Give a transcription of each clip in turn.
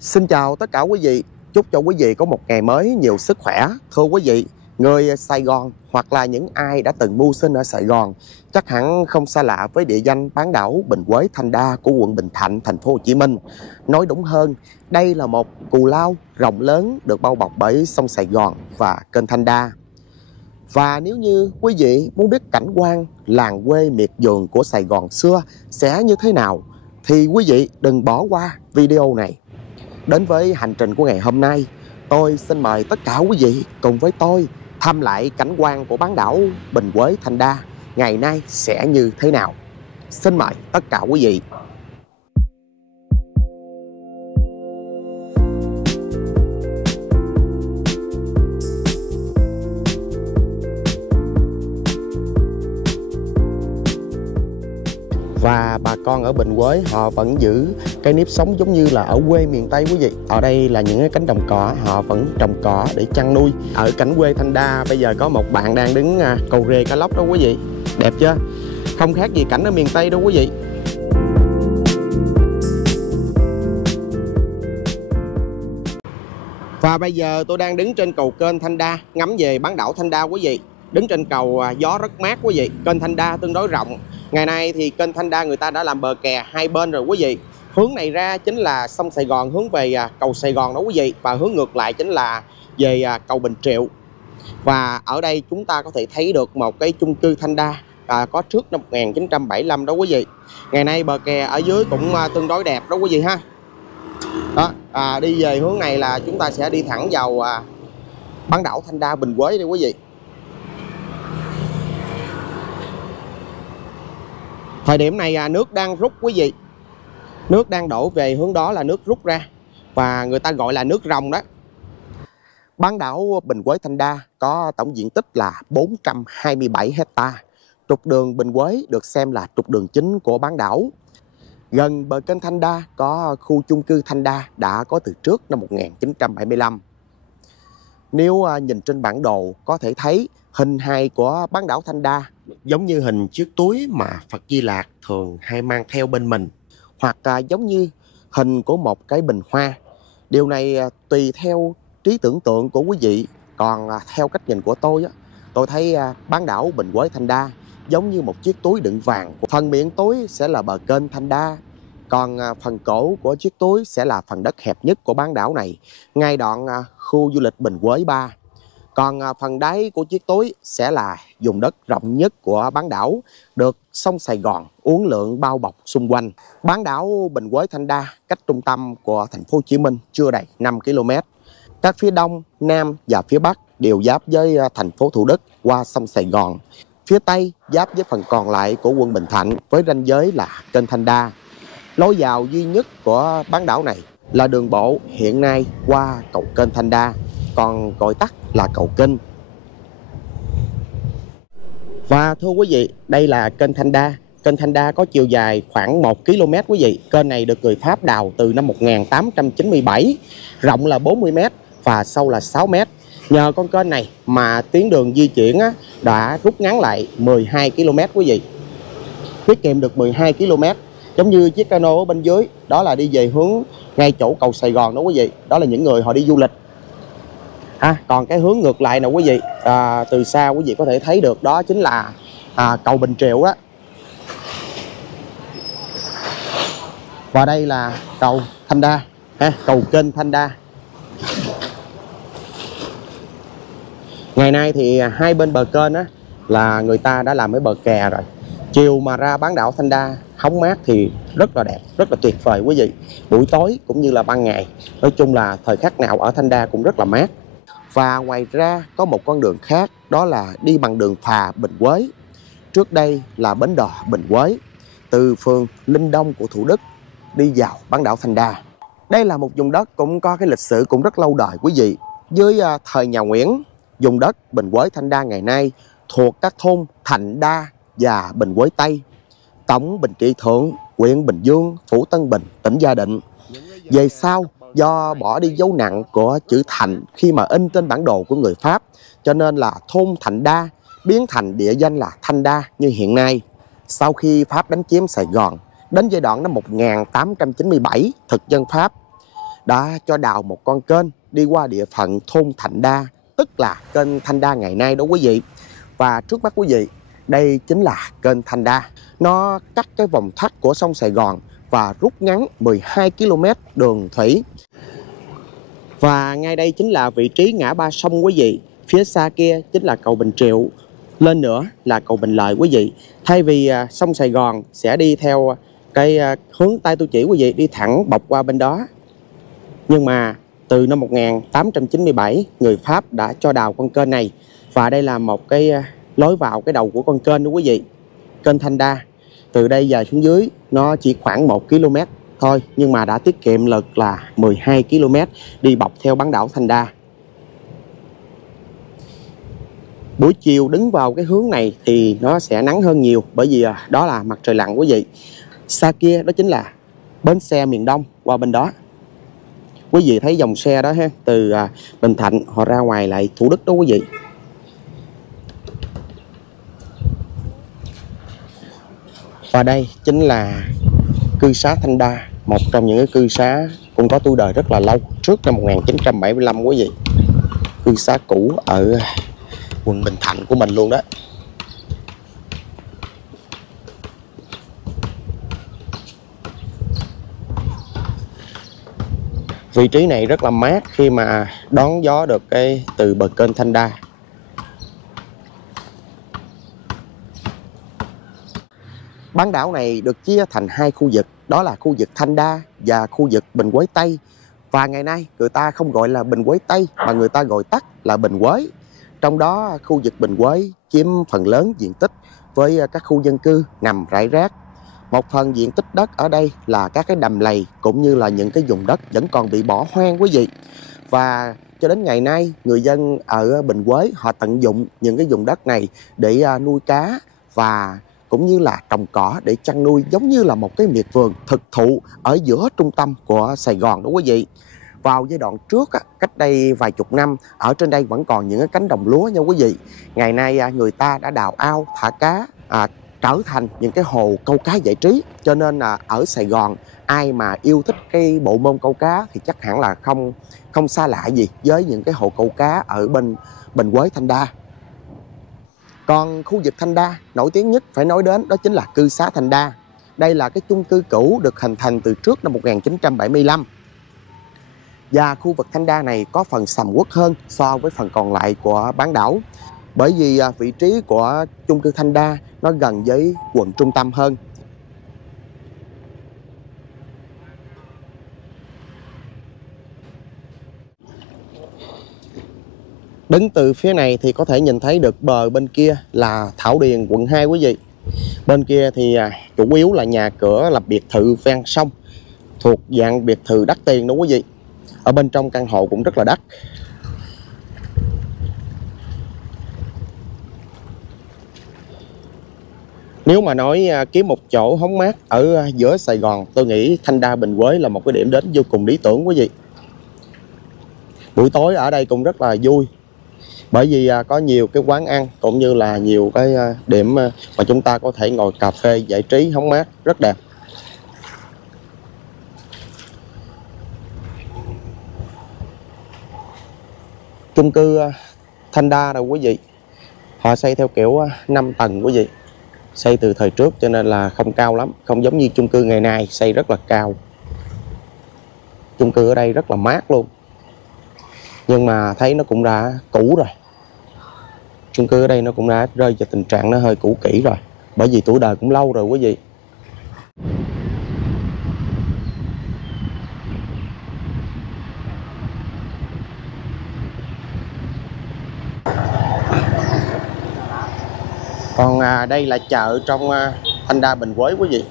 Xin chào tất cả quý vị, chúc cho quý vị có một ngày mới nhiều sức khỏe. Thưa quý vị, người Sài Gòn hoặc là những ai đã từng mưu sinh ở Sài Gòn chắc hẳn không xa lạ với địa danh bán đảo Bình Quế Thanh Đa của quận Bình Thạnh, thành phố Hồ Chí Minh. Nói đúng hơn, đây là một cù lao rộng lớn được bao bọc bởi sông Sài Gòn và kênh Thanh Đa. Và nếu như quý vị muốn biết cảnh quan làng quê miệt vườn của Sài Gòn xưa sẽ như thế nào thì quý vị đừng bỏ qua video này. Đến với hành trình của ngày hôm nay, tôi xin mời tất cả quý vị cùng với tôi thăm lại cảnh quan của bán đảo Bình Quế Thanh Đa ngày nay sẽ như thế nào. Xin mời tất cả quý vị. Và bà con ở Bình Quế họ vẫn giữ cái nếp sống giống như là ở quê miền Tây quý vị. Ở đây là những cái cánh đồng cỏ, họ vẫn trồng cỏ để chăn nuôi. Ở cảnh quê Thanh Đa bây giờ có một bạn đang đứng cầu rê cá lóc đó quý vị. Đẹp chưa? Không khác gì cảnh ở miền Tây đâu quý vị. Và bây giờ tôi đang đứng trên cầu kênh Thanh Đa, ngắm về bán đảo Thanh Đa quý vị. Đứng trên cầu gió rất mát quý vị. Kênh Thanh Đa tương đối rộng. Ngày nay thì kênh Thanh Đa người ta đã làm bờ kè hai bên rồi quý vị. Hướng này ra chính là sông Sài Gòn hướng về cầu Sài Gòn đó quý vị. Và hướng ngược lại chính là về cầu Bình Triệu. Và ở đây chúng ta có thể thấy được một cái chung cư Thanh Đa có trước năm 1975 đó quý vị. Ngày nay bờ kè ở dưới cũng tương đối đẹp đó quý vị ha. Đó, đi về hướng này là chúng ta sẽ đi thẳng vào bán đảo Thanh Đa Bình Quế đây quý vị. Thời điểm này nước đang rút quý vị. Nước đang đổ về hướng đó là nước rút ra. Và người ta gọi là nước ròng đó. Bán đảo Bình Quế Thanh Đa có tổng diện tích là 427 hecta. Trục đường Bình Quế được xem là trục đường chính của bán đảo. Gần bờ kênh Thanh Đa có khu chung cư Thanh Đa đã có từ trước năm 1975. Nếu nhìn trên bản đồ có thể thấy hình hài của bán đảo Thanh Đa giống như hình chiếc túi mà Phật Di Lạc thường hay mang theo bên mình, hoặc giống như hình của một cái bình hoa. Điều này tùy theo trí tưởng tượng của quý vị. Còn theo cách nhìn của tôi thấy bán đảo Bình Quế Thanh Đa giống như một chiếc túi đựng vàng. Phần miệng túi sẽ là bờ kênh Thanh Đa, còn phần cổ của chiếc túi sẽ là phần đất hẹp nhất của bán đảo này, ngay đoạn khu du lịch Bình Quế 3. Còn phần đáy của chiếc túi sẽ là vùng đất rộng nhất của bán đảo, được sông Sài Gòn uốn lượn bao bọc xung quanh. Bán đảo Bình Quế Thanh Đa cách trung tâm của thành phố Hồ Chí Minh chưa đầy 5 km. Các phía đông, nam và phía bắc đều giáp với thành phố Thủ Đức qua sông Sài Gòn. Phía tây giáp với phần còn lại của quận Bình Thạnh với ranh giới là kênh Thanh Đa. Lối vào duy nhất của bán đảo này là đường bộ hiện nay qua cầu kênh Thanh Đa, còn gọi tắt là cầu Kinh. Và thưa quý vị, đây là kênh Thanh Đa. Kênh Thanh Đa có chiều dài khoảng 1 km quý vị. Kênh này được người Pháp đào từ năm 1897, rộng là 40 m và sâu là 6 m. Nhờ con kênh này mà tuyến đường di chuyển đã rút ngắn lại 12 km quý vị. Tiết kiệm được 12 km. Giống như chiếc cano ở bên dưới, đó là đi về hướng ngay chỗ cầu Sài Gòn đó quý vị. Đó là những người họ đi du lịch. Còn cái hướng ngược lại nè quý vị, từ xa quý vị có thể thấy được đó chính là cầu Bình Triệu đó. Và đây là cầu Thanh Đa, cầu kênh Thanh Đa. Ngày nay thì hai bên bờ kênh là người ta đã làm cái bờ kè rồi. Chiều mà ra bán đảo Thanh Đa hóng mát thì rất là đẹp, rất là tuyệt vời quý vị. Buổi tối cũng như là ban ngày, nói chung là thời khắc nào ở Thanh Đa cũng rất là mát. Và ngoài ra có một con đường khác, đó là đi bằng đường phà Bình Quế. Trước đây là bến đò Bình Quế, từ phường Linh Đông của Thủ Đức đi vào bán đảo Thanh Đa. Đây là một vùng đất cũng có cái lịch sử cũng rất lâu đời quý vị. Dưới thời nhà Nguyễn, vùng đất Bình Quế Thanh Đa ngày nay thuộc các thôn Thạnh Đa và Bình Quế Tây, tổng Bình Trị Thượng, huyện Bình Dương, Phủ Tân Bình, tỉnh Gia Định. Về sau, do bỏ đi dấu nặng của chữ Thạnh khi mà in trên bản đồ của người Pháp, cho nên là thôn Thạnh Đa biến thành địa danh là Thanh Đa như hiện nay. Sau khi Pháp đánh chiếm Sài Gòn, đến giai đoạn năm 1897, thực dân Pháp đã cho đào một con kênh đi qua địa phận thôn Thạnh Đa, tức là kênh Thanh Đa ngày nay đó quý vị. Và trước mắt quý vị, đây chính là kênh Thanh Đa. Nó cắt cái vòng thoát của sông Sài Gòn và rút ngắn 12 km đường thủy. Và ngay đây chính là vị trí ngã ba sông quý vị. Phía xa kia chính là cầu Bình Triệu, lên nữa là cầu Bình Lợi quý vị. Thay vì sông Sài Gòn sẽ đi theo cái hướng Tây tôi chỉ quý vị, đi thẳng bọc qua bên đó. Nhưng mà từ năm 1897, người Pháp đã cho đào con kênh này. Và đây là một cái lối vào cái đầu của con kênh đó quý vị. Kênh Thanh Đa. Từ đây dài xuống dưới nó chỉ khoảng 1 km thôi, nhưng mà đã tiết kiệm lực là 12 km đi bọc theo bán đảo Thanh Đa. Buổi chiều đứng vào cái hướng này thì nó sẽ nắng hơn nhiều, bởi vì đó là mặt trời lặn quý vị. Xa kia đó chính là bến xe miền Đông qua bên đó. Quý vị thấy dòng xe đó ha, từ Bình Thạnh họ ra ngoài lại Thủ Đức đó quý vị. Và đây chính là cư xá Thanh Đa, một trong những cái cư xá cũng có tuổi đời rất là lâu, trước năm 1975 quý vị. Cư xá cũ ở quận Bình Thạnh của mình luôn đó. Vị trí này rất là mát khi mà đón gió được cái từ bờ kênh Thanh Đa. Bán đảo này được chia thành hai khu vực, đó là khu vực Thanh Đa và khu vực Bình Quế Tây. Và ngày nay người ta không gọi là Bình Quế Tây mà người ta gọi tắt là Bình Quế. Trong đó khu vực Bình Quế chiếm phần lớn diện tích với các khu dân cư nằm rải rác. Một phần diện tích đất ở đây là các cái đầm lầy cũng như là những cái vùng đất vẫn còn bị bỏ hoang quý vị. Và cho đến ngày nay người dân ở Bình Quế họ tận dụng những cái vùng đất này để nuôi cá và cũng như là trồng cỏ để chăn nuôi, giống như là một cái miệt vườn thực thụ ở giữa trung tâm của Sài Gòn đó quý vị. Vào giai đoạn trước, cách đây vài chục năm, ở trên đây vẫn còn những cái cánh đồng lúa nha quý vị. Ngày nay người ta đã đào ao, thả cá, trở thành những cái hồ câu cá giải trí. Cho nên là ở Sài Gòn, ai mà yêu thích cái bộ môn câu cá thì chắc hẳn là không xa lạ gì với những cái hồ câu cá ở bên Bình Quế Thanh Đa. Còn khu vực Thanh Đa nổi tiếng nhất phải nói đến đó chính là cư xá Thanh Đa. Đây là cái chung cư cũ được hình thành từ trước năm 1975. Và khu vực Thanh Đa này có phần sầm uất hơn so với phần còn lại của bán đảo. Bởi vì vị trí của chung cư Thanh Đa nó gần với quận trung tâm hơn. Đứng từ phía này thì có thể nhìn thấy được bờ bên kia là Thảo Điền quận 2 quý vị. Bên kia thì chủ yếu là nhà cửa là biệt thự ven sông, thuộc dạng biệt thự đắt tiền đó quý vị. Ở bên trong căn hộ cũng rất là đắt. Nếu mà nói kiếm một chỗ hóng mát ở giữa Sài Gòn, tôi nghĩ Thanh Đa Bình Quế là một cái điểm đến vô cùng lý tưởng quý vị. Buổi tối ở đây cũng rất là vui, bởi vì có nhiều cái quán ăn cũng như là nhiều cái điểm mà chúng ta có thể ngồi cà phê giải trí hóng mát rất đẹp. Chung cư Thanh Đa đâu quý vị, họ xây theo kiểu 5 tầng quý vị. Xây từ thời trước cho nên là không cao lắm, không giống như chung cư ngày nay xây rất là cao. Chung cư ở đây rất là mát luôn, nhưng mà thấy nó cũng đã cũ rồi. Chung cư ở đây nó cũng đã rơi vào tình trạng nó hơi cũ kỹ rồi, bởi vì tuổi đời cũng lâu rồi quý vị. Còn đây là chợ trong Thanh Đa Bình Quế quý vị.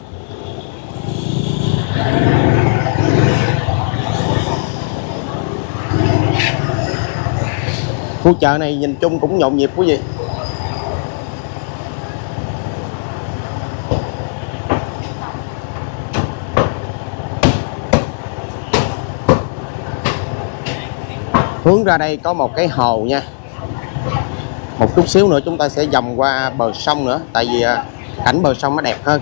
Khu chợ này nhìn chung cũng nhộn nhịp quý vị. Hướng ra đây có một cái hồ nha. Một chút xíu nữa chúng ta sẽ vòng qua bờ sông nữa, tại vì cảnh bờ sông nó đẹp hơn.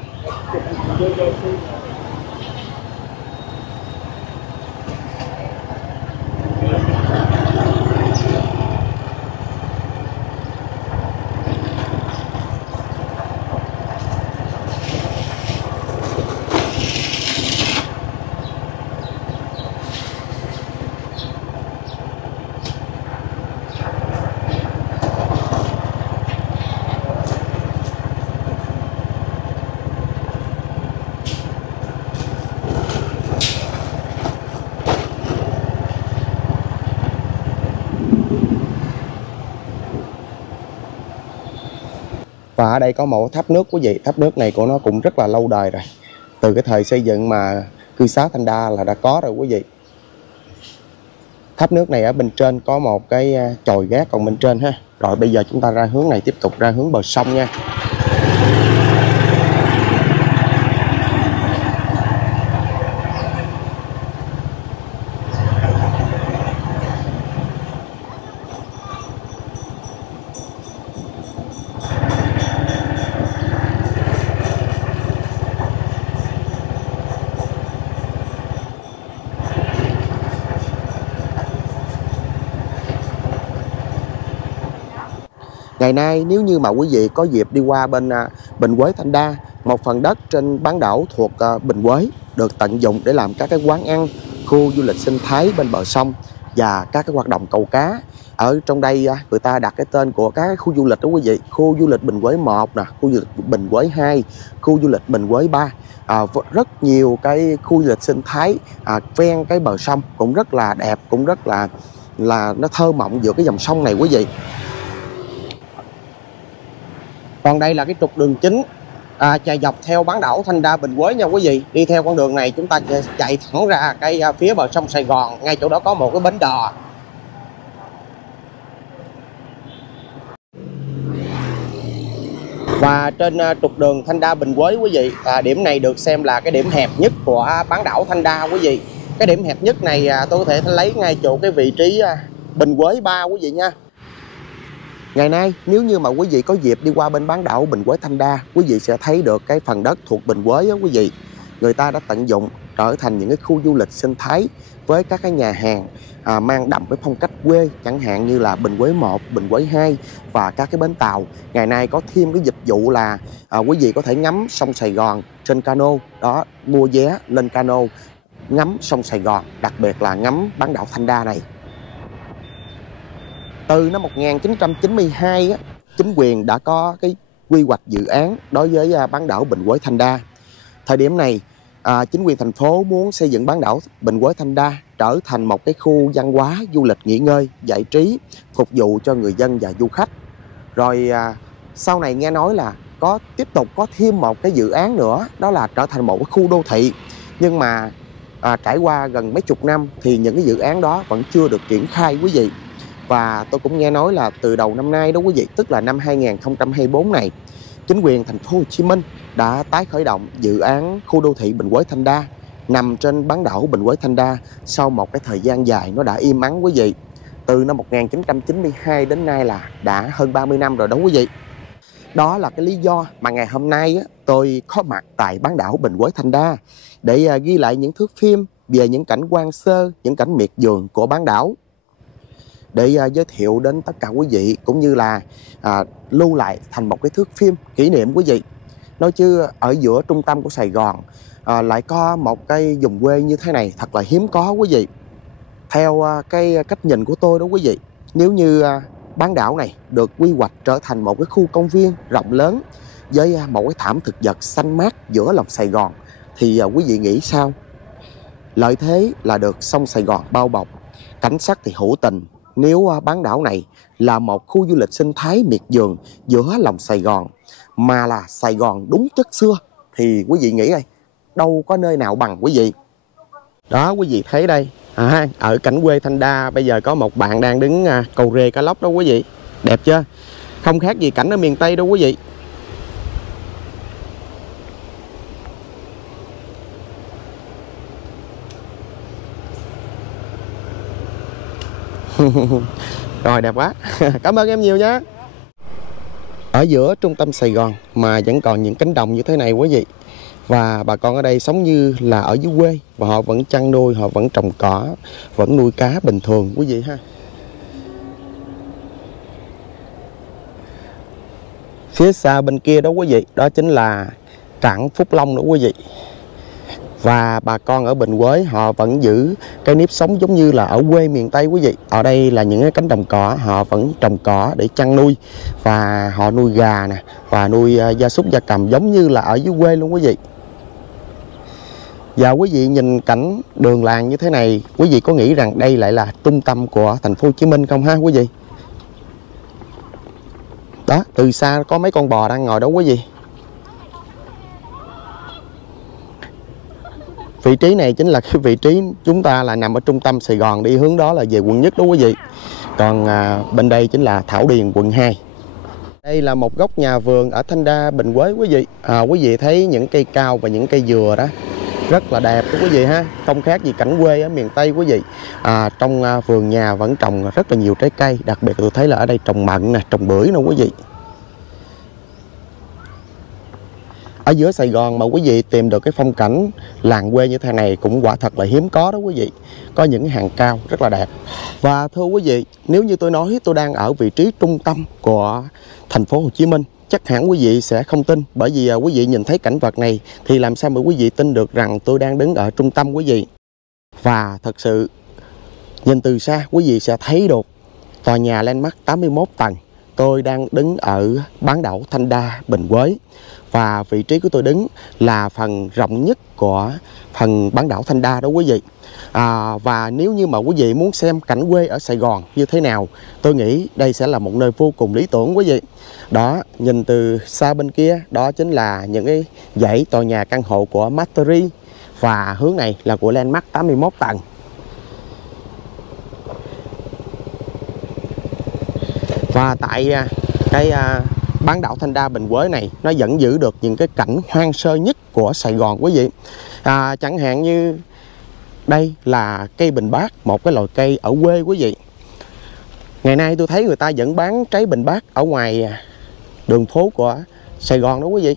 Và ở đây có một tháp nước quý vị. Tháp nước này của nó cũng rất là lâu đời rồi, từ cái thời xây dựng mà cư xá Thanh Đa là đã có rồi quý vị. Tháp nước này ở bên trên có một cái chòi gác còn bên trên ha. Rồi bây giờ chúng ta ra hướng này, tiếp tục ra hướng bờ sông nha. Ngày nay nếu như mà quý vị có dịp đi qua bên Bình Quế Thanh Đa, một phần đất trên bán đảo thuộc Bình Quế được tận dụng để làm các cái quán ăn, khu du lịch sinh thái bên bờ sông và các cái hoạt động câu cá. Ở trong đây người ta đặt cái tên của các khu du lịch đó quý vị. Khu du lịch Bình Quế 1 nè, khu du lịch Bình Quế 2, khu du lịch Bình Quế 3. Rất nhiều cái khu du lịch sinh thái ven cái bờ sông cũng rất là đẹp, cũng rất là nó thơ mộng giữa cái dòng sông này quý vị. Còn đây là cái trục đường chính chạy dọc theo bán đảo Thanh Đa Bình Quế nha quý vị. Đi theo con đường này chúng ta chạy thẳng ra cái phía bờ sông Sài Gòn. Ngay chỗ đó có một cái bến đò. Và trên trục đường Thanh Đa Bình Quế quý vị, điểm này được xem là cái điểm hẹp nhất của bán đảo Thanh Đa quý vị. Cái điểm hẹp nhất này tôi có thể lấy ngay chỗ cái vị trí Bình Quế 3 quý vị nha. Ngày nay nếu như mà quý vị có dịp đi qua bên bán đảo Bình Quế Thanh Đa, quý vị sẽ thấy được cái phần đất thuộc Bình Quế đó quý vị. Người ta đã tận dụng trở thành những cái khu du lịch sinh thái với các cái nhà hàng mang đậm với phong cách quê, chẳng hạn như là Bình Quế 1, Bình Quế 2 và các cái bến tàu. Ngày nay có thêm cái dịch vụ là quý vị có thể ngắm sông Sài Gòn trên cano, đó, mua vé lên cano ngắm sông Sài Gòn, đặc biệt là ngắm bán đảo Thanh Đa này. Từ năm 1992 chính quyền đã có cái quy hoạch dự án đối với bán đảo Bình Quế Thanh Đa. Thời điểm này chính quyền thành phố muốn xây dựng bán đảo Bình Quế Thanh Đa trở thành một cái khu văn hóa, du lịch nghỉ ngơi, giải trí, phục vụ cho người dân và du khách. Rồi sau này nghe nói là tiếp tục có thêm một cái dự án nữa, đó là trở thành một cái khu đô thị. Nhưng mà trải qua gần mấy chục năm thì những cái dự án đó vẫn chưa được triển khai quý vị. Và tôi cũng nghe nói là từ đầu năm nay đó quý vị, tức là năm 2024 này, chính quyền thành phố Hồ Chí Minh đã tái khởi động dự án khu đô thị Bình Quế Thanh Đa nằm trên bán đảo Bình Quế Thanh Đa sau một cái thời gian dài nó đã im ắng quý vị. Từ năm 1992 đến nay là đã hơn 30 năm rồi đó quý vị. Đó là cái lý do mà ngày hôm nay tôi có mặt tại bán đảo Bình Quế Thanh Đa để ghi lại những thước phim về những cảnh quan sơ, những cảnh miệt vườn của bán đảo, để giới thiệu đến tất cả quý vị, cũng như là lưu lại thành một cái thước phim kỷ niệm quý vị. Nói chứ ở giữa trung tâm của Sài Gòn lại có một cái vùng quê như thế này thật là hiếm có quý vị. Theo cái cách nhìn của tôi đó quý vị, nếu như bán đảo này được quy hoạch trở thành một cái khu công viên rộng lớn với một cái thảm thực vật xanh mát giữa lòng Sài Gòn thì quý vị nghĩ sao? Lợi thế là được sông Sài Gòn bao bọc, cảnh sắc thì hữu tình. Nếu bán đảo này là một khu du lịch sinh thái miệt vườn giữa lòng Sài Gòn, mà là Sài Gòn đúng chất xưa, thì quý vị nghĩ đây, đâu có nơi nào bằng quý vị. Đó quý vị thấy đây, ở cảnh quê Thanh Đa bây giờ có một bạn đang đứng cầu rê cá lóc đó quý vị. Đẹp chưa? Không khác gì cảnh ở miền Tây đâu quý vị. Rồi đẹp quá. Cảm ơn em nhiều nhé. Ở giữa trung tâm Sài Gòn mà vẫn còn những cánh đồng như thế này quý vị. Và bà con ở đây sống như là ở dưới quê, và họ vẫn chăn nuôi, họ vẫn trồng cỏ, vẫn nuôi cá bình thường quý vị ha. Phía xa bên kia đó quý vị, đó chính là cảng Phúc Long đó quý vị. Và bà con ở Bình Quế họ vẫn giữ cái nếp sống giống như là ở quê miền Tây quý vị. Ở đây là những cái cánh đồng cỏ, họ vẫn trồng cỏ để chăn nuôi, và họ nuôi gà nè, và nuôi gia súc gia cầm giống như là ở dưới quê luôn quý vị. Và quý vị nhìn cảnh đường làng như thế này, quý vị có nghĩ rằng đây lại là trung tâm của thành phố Hồ Chí Minh không ha quý vị? Đó, từ xa có mấy con bò đang ngồi đó quý vị. Vị trí này chính là cái vị trí chúng ta là nằm ở trung tâm Sài Gòn, đi hướng đó là về quận Nhất đó quý vị. Còn bên đây chính là Thảo Điền, quận 2. Đây là một góc nhà vườn ở Thanh Đa, Bình Quế quý vị. Quý vị thấy những cây cao và những cây dừa đó rất là đẹp đó quý vị ha. Không khác gì cảnh quê ở miền Tây quý vị. Trong vườn nhà vẫn trồng rất là nhiều trái cây. Đặc biệt tôi thấy là ở đây trồng mận nè, trồng bưởi nè quý vị. Ở giữa Sài Gòn mà quý vị tìm được cái phong cảnh làng quê như thế này cũng quả thật là hiếm có đó quý vị. Có những hàng cao rất là đẹp. Và thưa quý vị, nếu như tôi nói tôi đang ở vị trí trung tâm của thành phố Hồ Chí Minh, chắc hẳn quý vị sẽ không tin. Bởi vì quý vị nhìn thấy cảnh vật này thì làm sao mà quý vị tin được rằng tôi đang đứng ở trung tâm quý vị. Và thật sự nhìn từ xa quý vị sẽ thấy được tòa nhà landmark 81 tầng. Tôi đang đứng ở bán đảo Thanh Đa, Bình Quế. Và vị trí của tôi đứng là phần rộng nhất của phần bán đảo Thanh Đa đó quý vị. Và nếu như mà quý vị muốn xem cảnh quê ở Sài Gòn như thế nào, tôi nghĩ đây sẽ là một nơi vô cùng lý tưởng quý vị. Đó, nhìn từ xa bên kia, đó chính là những cái dãy tòa nhà căn hộ của Mastery. Và hướng này là của landmark 81 tầng. Và tại cái bán đảo Thanh Đa, Bình Quế này nó vẫn giữ được những cái cảnh hoang sơ nhất của Sài Gòn quý vị. Chẳng hạn như đây là cây bình bát, một cái loại cây ở quê quý vị. Ngày nay tôi thấy người ta vẫn bán trái bình bát ở ngoài đường phố của Sài Gòn đó quý vị.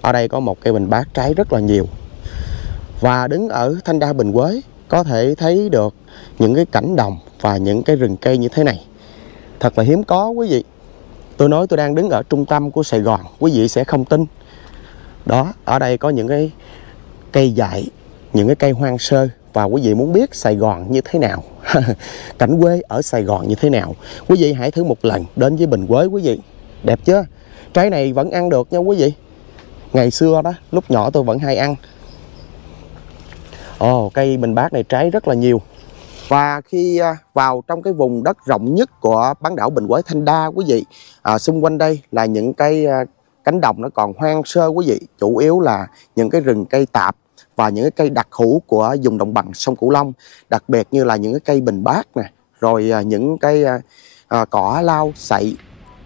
Ở đây có một cây bình bát trái rất là nhiều. Và đứng ở Thanh Đa, Bình Quế có thể thấy được những cái cảnh đồng và những cái rừng cây như thế này. Thật là hiếm có quý vị. Tôi nói tôi đang đứng ở trung tâm của Sài Gòn, quý vị sẽ không tin. Đó, ở đây có những cái cây dại, những cái cây hoang sơ. Và quý vị muốn biết Sài Gòn như thế nào, cảnh quê ở Sài Gòn như thế nào, quý vị hãy thử một lần đến với Bình Quế quý vị. Đẹp chưa? Trái này vẫn ăn được nha quý vị. Ngày xưa đó, lúc nhỏ tôi vẫn hay ăn. Cây bình bát này trái rất là nhiều. Và khi vào trong cái vùng đất rộng nhất của bán đảo Bình Quế Thanh Đa quý vị, xung quanh đây là những cái cánh đồng nó còn hoang sơ quý vị. Chủ yếu là những cái rừng cây tạp và những cái cây đặc hữu của vùng đồng bằng sông Cửu Long. Đặc biệt như là những cái cây bình bát nè, rồi những cái cỏ lau sậy.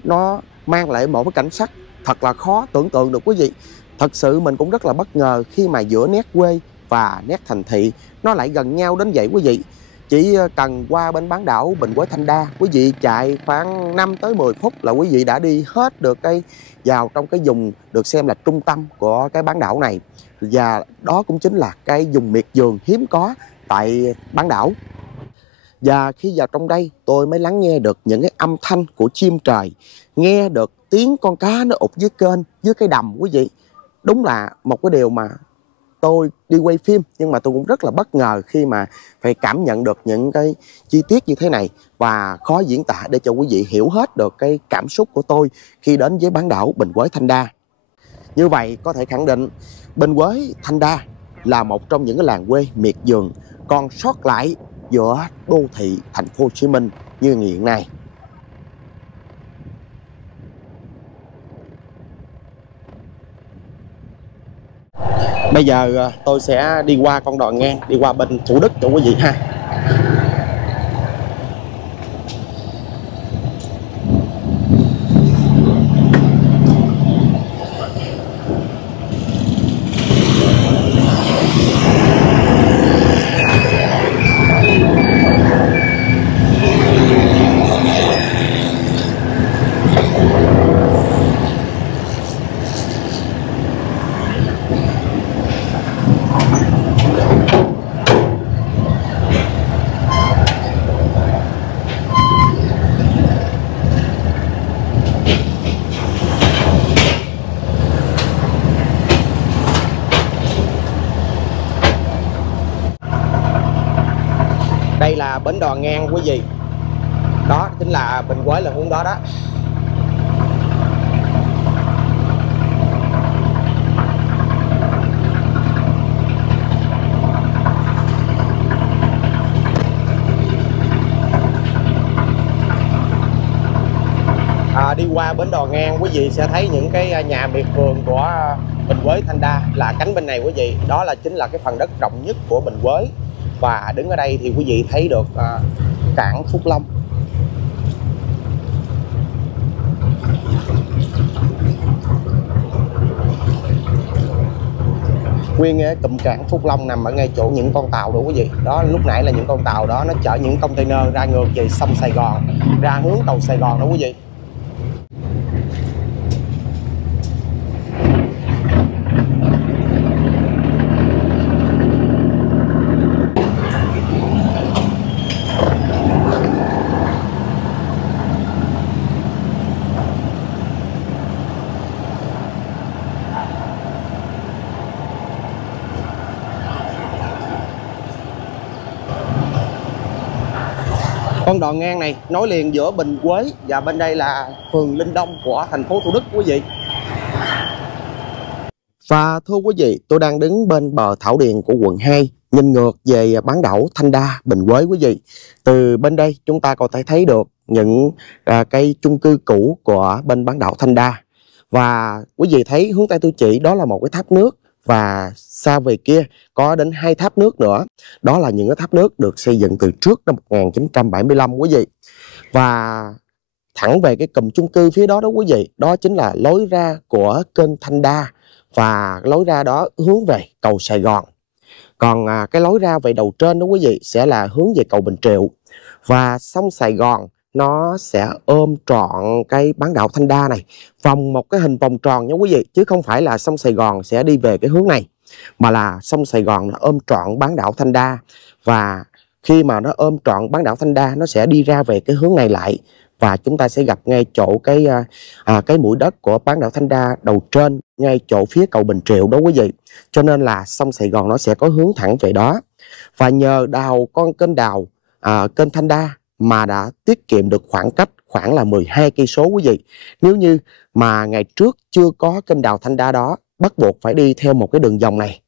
Nó mang lại một cái cảnh sắc thật là khó tưởng tượng được quý vị. Thật sự mình cũng rất là bất ngờ khi mà giữa nét quê và nét thành thị nó lại gần nhau đến vậy quý vị. Chỉ cần qua bên bán đảo Bình Quế Thanh Đa, quý vị chạy khoảng 5 tới 10 phút là quý vị đã đi hết được vào trong cái vùng được xem là trung tâm của cái bán đảo này. Và đó cũng chính là cái vùng miệt vườn hiếm có tại bán đảo. Và khi vào trong đây tôi mới lắng nghe được những cái âm thanh của chim trời, nghe được tiếng con cá nó ụt dưới kênh, dưới cái đầm quý vị. Đúng là một cái điều mà tôi đi quay phim nhưng mà tôi cũng rất là bất ngờ khi mà phải cảm nhận được những cái chi tiết như thế này. Và khó diễn tả để cho quý vị hiểu hết được cái cảm xúc của tôi khi đến với bán đảo Bình Quế Thanh Đa. Như vậy có thể khẳng định Bình Quế Thanh Đa là một trong những cái làng quê miệt vườn còn sót lại giữa đô thị thành phố Hồ Chí Minh như hiện nay. Bây giờ tôi sẽ đi qua con đò ngang, đi qua bên Thủ Đức cho quý vị ha. Đây là bến đò ngang quý vị. Đó chính là Bình Quế là hướng đó đó. đi qua bến đò ngang, quý vị sẽ thấy những cái nhà miệt vườn của Bình Quế Thanh Đa là cánh bên này quý vị. Đó là chính là cái phần đất rộng nhất của Bình Quế. Và đứng ở đây thì quý vị thấy được cảng Phúc Long. Nguyên cái cụm cảng Phúc Long nằm ở ngay chỗ những con tàu đó quý vị. Đó, lúc nãy là những con tàu đó nó chở những container ra ngược về sông Sài Gòn, ra hướng cầu Sài Gòn đó quý vị. Con đò ngang này nối liền giữa Bình Quế và bên đây là phường Linh Đông của thành phố Thủ Đức quý vị. Và thưa quý vị, tôi đang đứng bên bờ Thảo Điền của quận 2, nhìn ngược về bán đảo Thanh Đa, Bình Quế quý vị. Từ bên đây chúng ta có thể thấy được những cây chung cư cũ của bên bán đảo Thanh Đa. Và quý vị thấy hướng tay tôi chỉ đó là một cái tháp nước. Và xa về kia có đến 2 tháp nước nữa. Đó là những cái tháp nước được xây dựng từ trước năm 1975 quý vị. Và thẳng về cái cụm chung cư phía đó đó quý vị, đó chính là lối ra của kênh Thanh Đa. Và lối ra đó hướng về cầu Sài Gòn. Còn cái lối ra về đầu trên đó quý vị sẽ là hướng về cầu Bình Triệu. Và sông Sài Gòn nó sẽ ôm trọn cái bán đảo Thanh Đa này, vòng một cái hình vòng tròn nha quý vị, chứ không phải là sông Sài Gòn sẽ đi về cái hướng này, mà là sông Sài Gòn nó ôm trọn bán đảo Thanh Đa. Và khi mà nó ôm trọn bán đảo Thanh Đa, nó sẽ đi ra về cái hướng này lại, và chúng ta sẽ gặp ngay chỗ cái mũi đất của bán đảo Thanh Đa đầu trên, ngay chỗ phía cầu Bình Triệu đó quý vị. Cho nên là sông Sài Gòn nó sẽ có hướng thẳng về đó. Và nhờ đào con kênh đào kênh Thanh Đa mà đã tiết kiệm được khoảng cách khoảng là 12 cây số quý vị. Nếu như mà ngày trước chưa có kênh đào Thanh Đa đó, bắt buộc phải đi theo một cái đường vòng này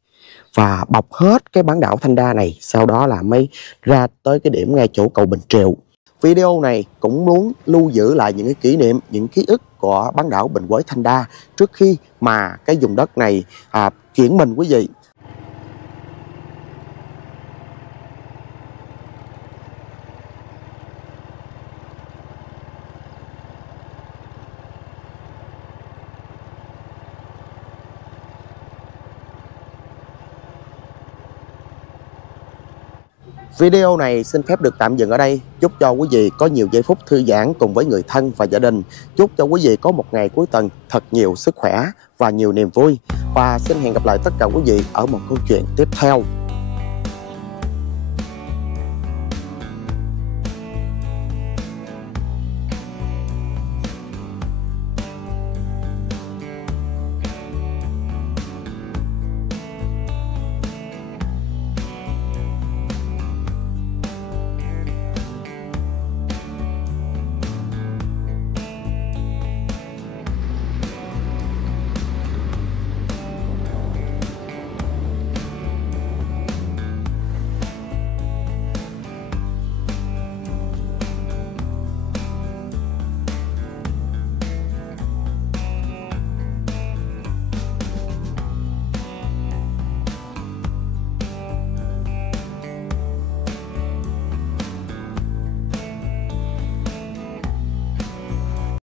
và bọc hết cái bán đảo Thanh Đa này, sau đó là mới ra tới cái điểm ngay chỗ cầu Bình Triệu. Video này cũng muốn lưu giữ lại những cái kỷ niệm, những ký ức của bán đảo Bình Quế Thanh Đa trước khi mà cái vùng đất này chuyển mình quý vị. Video này xin phép được tạm dừng ở đây. Chúc cho quý vị có nhiều giây phút thư giãn cùng với người thân và gia đình. Chúc cho quý vị có một ngày cuối tuần thật nhiều sức khỏe và nhiều niềm vui. Và xin hẹn gặp lại tất cả quý vị ở một câu chuyện tiếp theo.